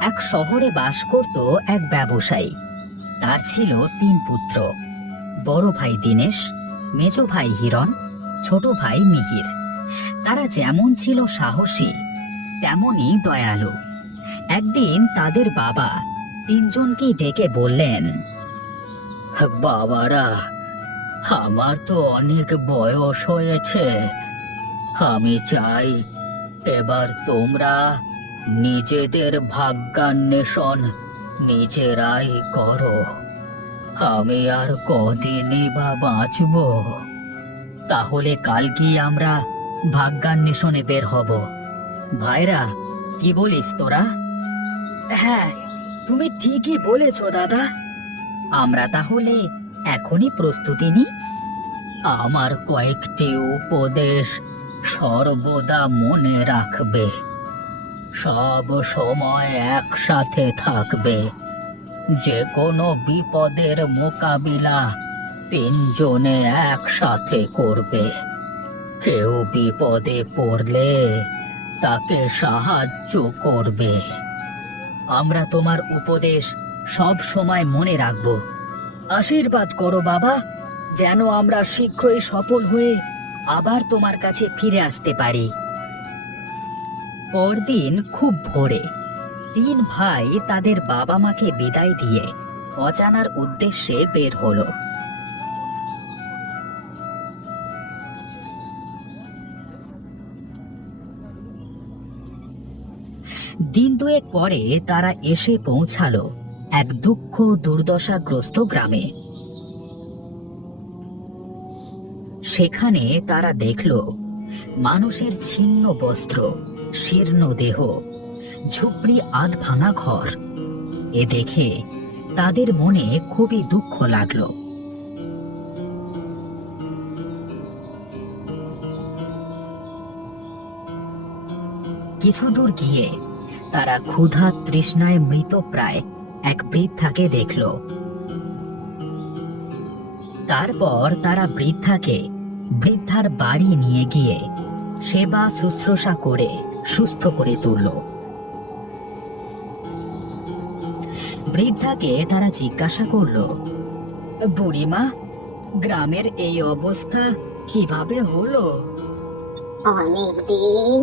এক শহরে বাস করত এক ব্যবসায়ী। তার ছিল 3 পুত্র। বড় ভাই দীনেশ, মেজ ভাই হিরণ, ছোট ভাই মিহির। তারা যেমন ছিল সাহসী, তেমনই দয়ালু। একদিন তাদের বাবা তিনজনকেই ডেকে বললেন, বাবারা, আমার তো অনেক বয়স হয়েছে। আমি চাই এবার তোমরা নিজেদের ভাগ্যান্বেষণ নিজেরাই করো। আমি আর কদিনই বা বাঁচব। তাহলে কালকেই আমরা ভাগ্যান্বেষণে বের হব। ভাইরা, কি বলিস তোরা? হ্যাঁ, তুমি ঠিকই বলেছ দাদা। আমরা তাহলে এখনই প্রস্তুতি নিই। আমার কয়েকটি উপদেশ সর্বদা মনে রাখবে। সব সময় একসাথে থাকবে। যে কোনো বিপদের মোকাবিলা তিনজনে একসাথে করবে। কেউ বিপদে পড়লে তাকে সাহায্য করবে। আমরা তোমার উপদেশ সব সময় মনে রাখব। আশীর্বাদ করো বাবা, যেন আমরা শীঘ্রই সফল হয়ে আবার তোমার কাছে ফিরে আসতে পারি। পরদিন খুব ভোরে 3 ভাই তাদের বাবা মাকে বিদায় দিয়ে অজানার উদ্দেশ্যে বের হলো। দিন দুয়েক পরে তারা এসে পৌঁছালো এক দুঃখ দুর্দশাগ্রস্ত গ্রামে। সেখানে তারা দেখল মানুষের ছিন্ন বস্ত্র, শীর্ণ দেহ, ঝুপড়ি আধ ভাঙা ঘর। এ দেখে তাদের মনে খুবই দুঃখ লাগলো। কিছু দূর গিয়ে তারা ক্ষুধা তৃষ্ণায় মৃতপ্রায় এক বৃদ্ধাকে দেখল। তারপর তারা বৃদ্ধার বাড়ি নিয়ে গিয়ে সেবা শুশ্রূষা করে সুস্থ করে তুলল। বৃদ্ধাকে তারা জিজ্ঞাসা করলো, বুড়িমা, গ্রামের এই অবস্থা কিভাবে হলো? অনেকদিন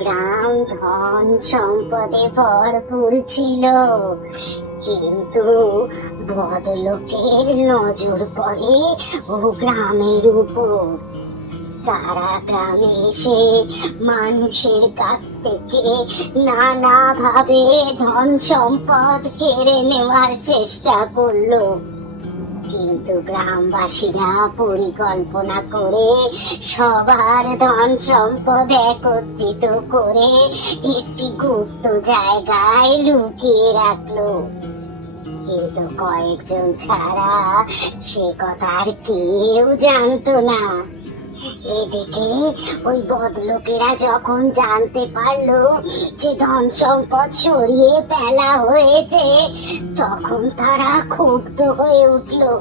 গ্রাম ধন সম্পদে ভরপুর ছিল, কিন্তু বড়লোকের নজর পড়ে ও গ্রামের উপর। তারা গ্রামে এসে মানুষের কাছ থেকে নানাভাবে ধন সম্পদ কেড়ে নেওয়ার চেষ্টা করলো। কিন্তু গ্রামবাসীরা পরিকল্পনা করে সবার ধন সম্পদ একত্রিত করে একটি গুপ্ত জায়গায় লুকিয়ে রাখলো। কিন্তু কয়েকজন ছাড়া সে কথা আর কেউ জানতো না। এদিকে ওই বদলোকেরা যখন জানতে পারলো যে ধন সম্পদ সরিয়ে ফেলা হয়েছে, তখন তারা ক্ষুব্ধ হয়ে উঠলো।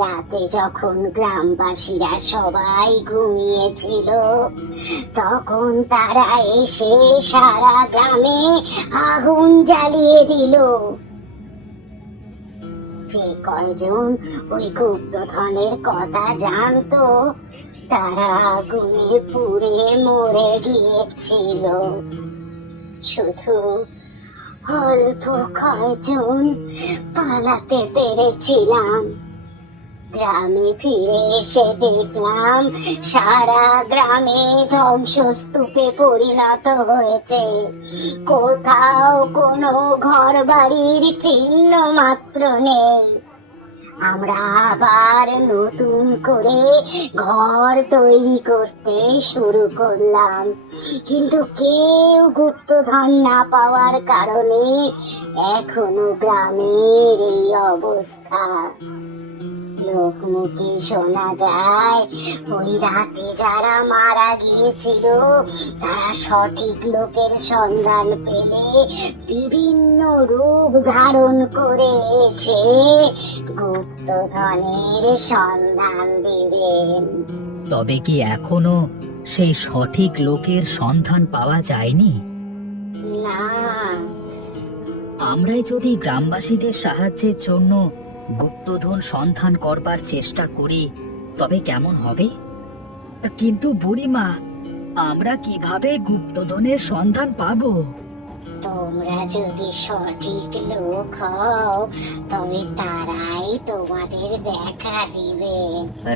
রাতে যখন গ্রামবাসীরা সবাই ঘুমিয়েছিল, তখন তারা এসে সারা গ্রামে আগুন জ্বালিয়ে দিল। যে কয়জন ওই গুপ্তধনের কথা জানতো, তারা আগুনে পুড়ে মরে গিয়েছিল। শুধু অল্প কয়জন পালাতে পেরেছিলাম। গ্রামে ফিরে এসে দেখলাম সারা গ্রামে ধ্বংসস্তূপে পরিণত হয়েছে। কোথাও কোনো ঘর বাড়ির চিহ্ন মাত্র নেই। আমরা আবার নতুন করে ঘর তৈরি করতে শুরু করলাম, কিন্তু কেউ গুপ্তধন না পাওয়ার কারণে এখনো গ্রামের এই অবস্থা। লোকমুখে শোনা যায় ওই রাতে যারা মারা গিয়েছিল তারা সঠিক লোকের সন্ধান পেলে বিভিন্ন রূপ ধারণ করে এসে গুপ্তধনের সন্ধান দিবেন। তবে কি এখনো সেই সঠিক লোকের সন্ধান পাওয়া যায়নি? না, আমরাই যদি গ্রামবাসীদের সাহায্যের জন্য গুপ্তধন সন্ধান করবার চেষ্টা করি তবে কেমন হবে? কিন্তু বুড়িমা, আমরা কিভাবে গুপ্তধনের সন্ধান পাবো? তোমরা যদি সঠিক লোক হও তবে তারাই তোমাদের দেখা দিবে।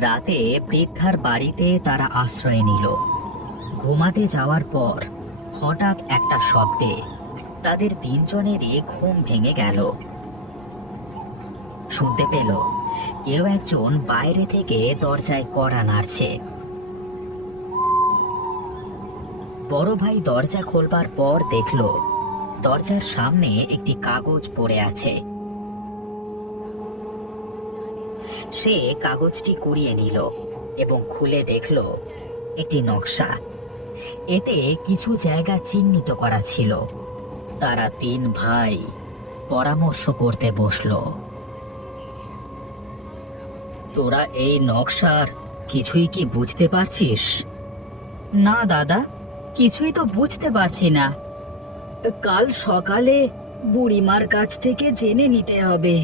রাতে বৃদ্ধার বাড়িতে তারা আশ্রয় নিল। ঘুমাতে যাওয়ার পর হঠাৎ একটা শব্দে তাদের তিনজনেরই ঘুম ভেঙে গেল। শুনতে পেল কেউ একজন বাইরে থেকে দরজায় কড়া নাড়ছে। বড় ভাই দরজা খোলবার পর দেখল দরজার সামনে একটি কাগজ পড়ে আছে। সে কাগজটি কুড়িয়ে নিল এবং খুলে দেখল একটি নকশা। এতে কিছু জায়গা চিহ্নিত করা ছিল। তারা তিন ভাই পরামর্শ করতে বসলো। তোরা এই নকশার কিছুই কি বুঝতে পারছিস? না দাদা, কিছুই তো বুঝতে পারছি না। কাল সকালে বুড়িমার কাছ থেকে জেনে নিতে হবে।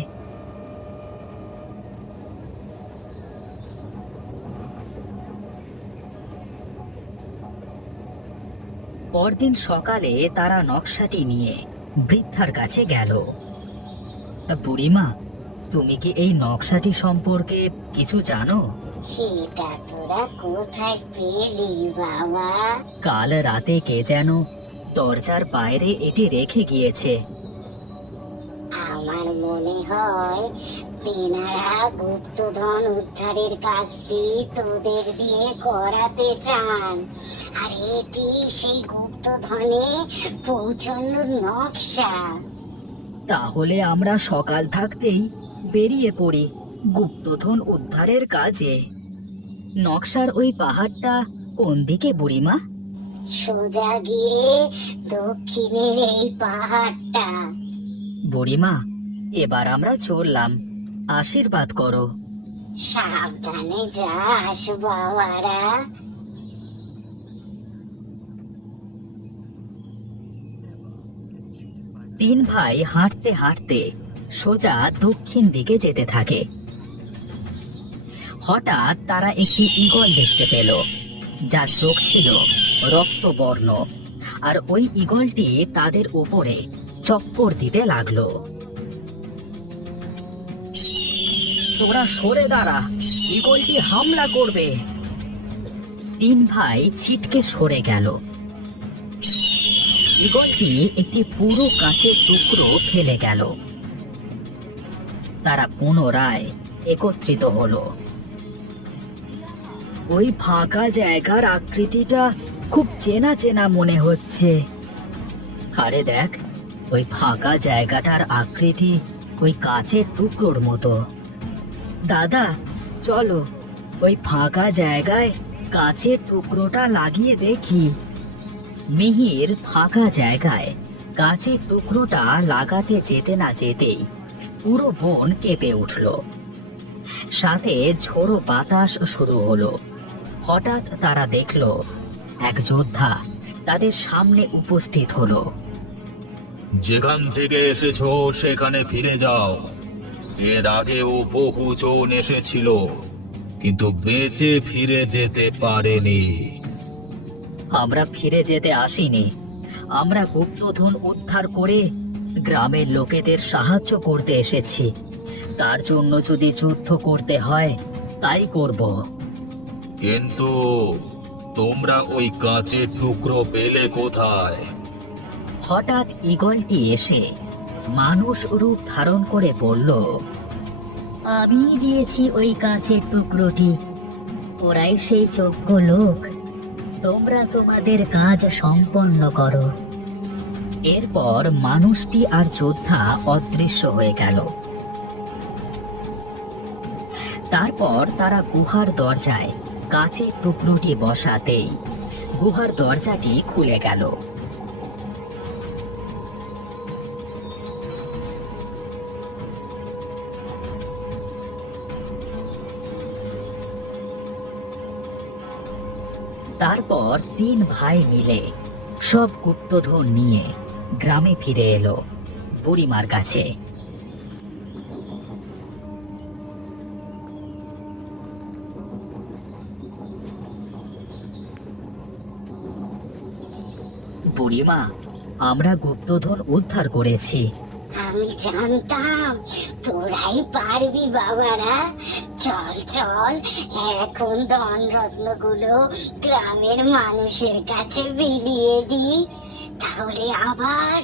পরদিন সকালে তারা নকশাটি নিয়ে বৃদ্ধার কাছে গেল। বুড়িমা, তুমি কি এই নকশাটি সম্পর্কে কিছু জানো? সেটা তোরা কোথায় পেলি বাবা? কাল রাতে কে যেন দরজার বাইরে এটি রেখে গিয়েছে। আমার মনে হয় তেনারা গুপ্তধন উদ্ধারের কাজটি তোদের দিয়ে করাতে চান, আর এটি সেই গুপ্তধনে পৌঁছানোর নকশা। তাহলে আমরা সকাল থাকতেই বেরিয়ে পড়ি গুপ্তধন উদ্ধারের কাজে। নকশার ওই পাহাড়টা কোন দিকে বুড়িমা? সোজা গিয়ে দক্ষিণের এই পাহাড়টা। বুড়িমা, এবার আমরা চললাম, আশীর্বাদ করো। সাবধানে যাস বাবারা। তিন ভাই হাঁটতে হাঁটতে সোজা দক্ষিণ দিকে যেতে থাকে। হঠাৎ তারা একটি ঈগল দেখতে পেল, যার চোখ ছিল রক্তবর্ণ, আর ওই ঈগলটি তাদের উপরে চক্কর দিতে লাগলো। তোরা সরে দাঁড়া, ঈগলটি হামলা করবে। তিন ভাই ছিটকে সরে গেল। ঈগলটি একটি পুরো কাঁচের টুকরো ফেলে গেল। তারা পুনরায় একত্রিত হলো। ওই ফাঁকা জায়গার আকৃতিটা খুব চেনা চেনা মনে হচ্ছে। আরে দেখ, ওই ফাঁকা জায়গাটার আকৃতি ওই কাঁচের টুকরোর মতো। দাদা, চলো ওই ফাঁকা জায়গায় কাঁচের টুকরোটা লাগিয়ে দেখি। মিহির ফাঁকা জায়গায় কাঁচের টুকরোটা লাগাতে যেতে না যেতেই পুরো বন কেঁপে উঠল। সাথে ঝোড়ো বাতাস শুরু হলো। হঠাৎ তারা দেখল এক যোদ্ধা তাদের সামনে উপস্থিত হলো। যেখান থেকে এসেছো সেখানে ফিরে যাও। এর আগেও বহুজন এসেছিল, কিন্তু বেঁচে ফিরে যেতে পারেনি। আমরা ফিরে যেতে আসিনি, আমরা গুপ্তধন উদ্ধার করে গ্রামের লোকেদের সাহায্য করতে এসেছি। তার জন্য যদি যুদ্ধ করতে হয় তাই করব। কিন্তু তোমরা ওই কাঁচের টুকরো পেলে কোথায়? হঠাৎ ঈগলটি এসে মানুষ রূপ ধারণ করে বলল, আমি দিয়েছি ওই কাঁচের টুকরোটি। ওরাই সেই যোগ্য লোক, তোমরা তোমাদের কাজ সম্পন্ন করো। এরপর মানুষটি আর যোদ্ধা অদৃশ্য হয়ে গেল। তারপর তারা গুহার দরজায় কাঁচের টুকরোটি বসাতেই গুহার দরজাটি খুলে গেল। তারপর তিন ভাই মিলে সব গুপ্তধন নিয়ে গ্রামে ফিরে এলো। বুড়িমার কাছে। বুড়িমা, আমরা গুপ্তধন উদ্ধার করেছি। আমি জানতাম তোরাই পারবি বাবারা। চল চল, এখন ধনরত্নগুলো গ্রামের মানুষের কাছে বিলিয়ে দিই, তাহলে আবার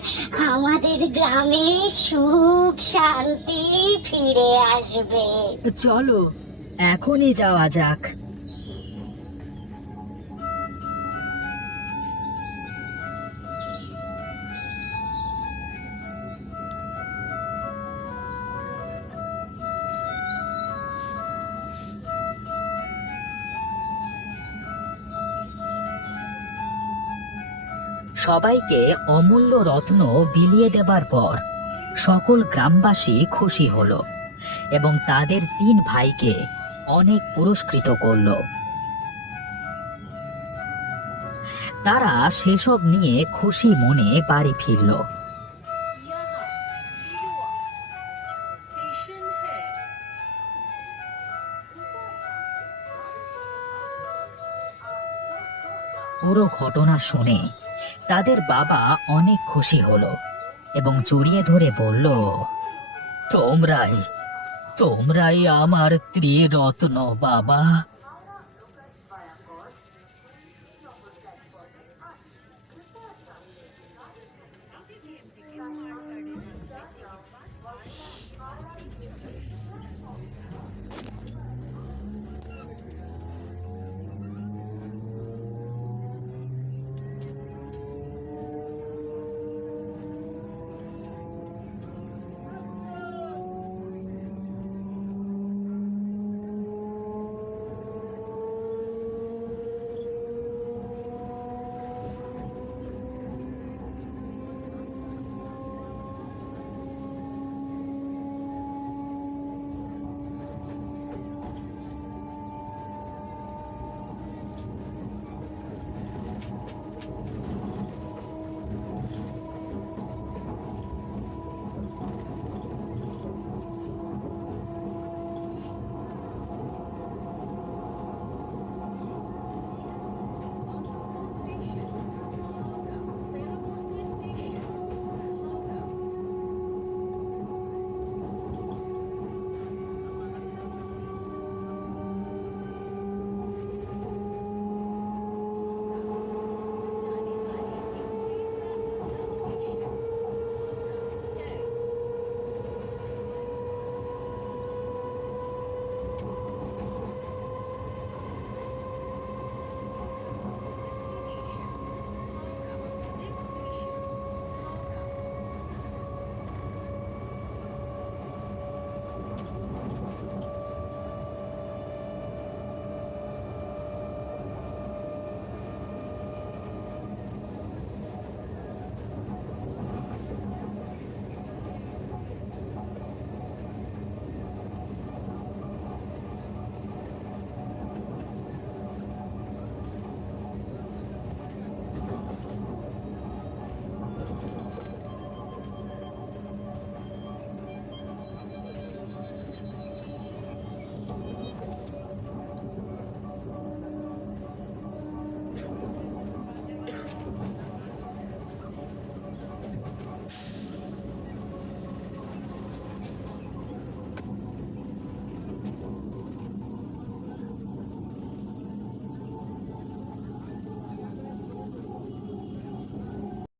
আমাদের গ্রামে সুখ শান্তি ফিরে আসবে। চলো, এখনই যাওয়া যাক। সবাইকে অমূল্য রত্ন বিলিয়ে দেবার পর সকল গ্রামবাসী খুশি হলো এবং তাদের 3 ভাইকে অনেক পুরস্কৃত করলো। তারা সেসব নিয়ে খুশি মনে বাড়ি ফিরল। পুরো ঘটনা শুনে তাদের বাবা অনেক খুশি হলো এবং জড়িয়ে ধরে বলল, তোমরাই তোমরাই আমার ত্রিরত্ন বাবা।